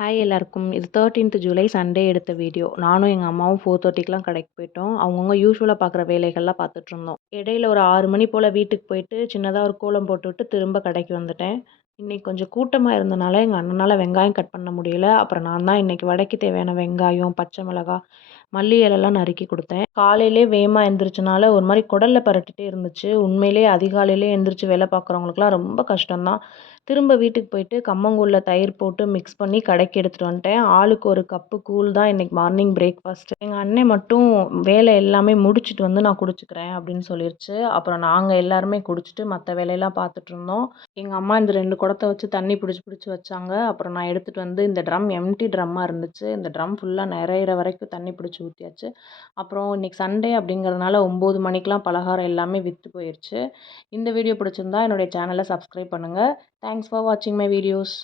Hi எல்லாருக்கும். இது thirteenth July Sunday எடுத்த வீடியோ நானும் எங்கள் அம்மாவும் ஃபோர் தேர்ட்டிக்கெலாம் கடைக்கு போயிட்டோம். அவங்கவுங்க யூஸ்வலாக பார்க்குற வேலைகள்லாம் பார்த்துட்ருந்தோம் இடையில ஒரு ஆறு மணி போல் வீட்டுக்கு போயிட்டு சின்னதாக ஒரு கோலம் போட்டுவிட்டு திரும்ப கடைக்கு வந்துட்டேன். இன்றைக்கி கொஞ்சம் கூட்டமாக இருந்தனால எங்கள் அண்ணனால் வெங்காயம் கட் பண்ண முடியல. அப்புறம் நான் தான் இன்றைக்கி வடைக்கு தேவையான வெங்காயம் பச்சை மிளகா மல்லி இலைலாம் நறுக்கி கொடுத்தேன். காலையிலே வேகமாக எழுந்திரிச்சனால ஒரு மாதிரி குடல்ல பரட்டிகிட்டே இருந்துச்சு. உண்மையிலே அதிகாலையிலே எழுந்திரிச்சி வேலை பார்க்குறவங்களுக்குலாம் ரொம்ப கஷ்டம்தான். திரும்ப வீட்டுக்கு போயிட்டு கம்மங்கூழில் தயிர் போட்டு மிக்ஸ் பண்ணி கடைக்கு எடுத்துகிட்டு வந்துட்டேன். ஆளுக்கு ஒரு கப்பு கூழ் தான் இன்றைக்கி மார்னிங் பிரேக்ஃபாஸ்ட் எங்கள் அண்ணன் மட்டும் வேலை எல்லாமே முடிச்சுட்டு வந்து நான் குடிச்சிக்கிறேன் அப்படின்னு சொல்லிருச்சு. அப்புறம் நாங்கள் எல்லாருமே குடிச்சிட்டு மற்ற வேலையெல்லாம் பார்த்துட்டு இருந்தோம். எங்கள் அம்மா இந்த ரெண்டு குடத்த வச்சு தண்ணி பிடிச்சி பிடிச்சி வச்சாங்க. அப்புறம் நான் எடுத்துகிட்டு வந்து இந்த ட்ரம் எம்டி ட்ரம்மாக இருந்துச்சு. இந்த ட்ரம் ஃபுல்லாக நிறையிற வரைக்கும் தண்ணி பிடிச்சி ஊற்றியாச்சு அப்புறம் இன்றைக்கி சண்டே அப்படிங்கிறதுனால ஒம்பது மணிக்கெலாம் பலகாரம் எல்லாமே விற்று போயிடுச்சு இந்த வீடியோ பிடிச்சிருந்தா என்னுடைய சேனலை சப்ஸ்கிரைப் பண்ணுங்கள் தேங்க்ஸ் ஃபார் வாட்சிங் மை வீடியோஸ்